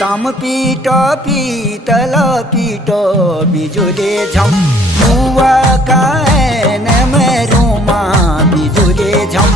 ताम पिट पितल पिट बिजुले झम बुवा कान मेरुमा बिजुले झम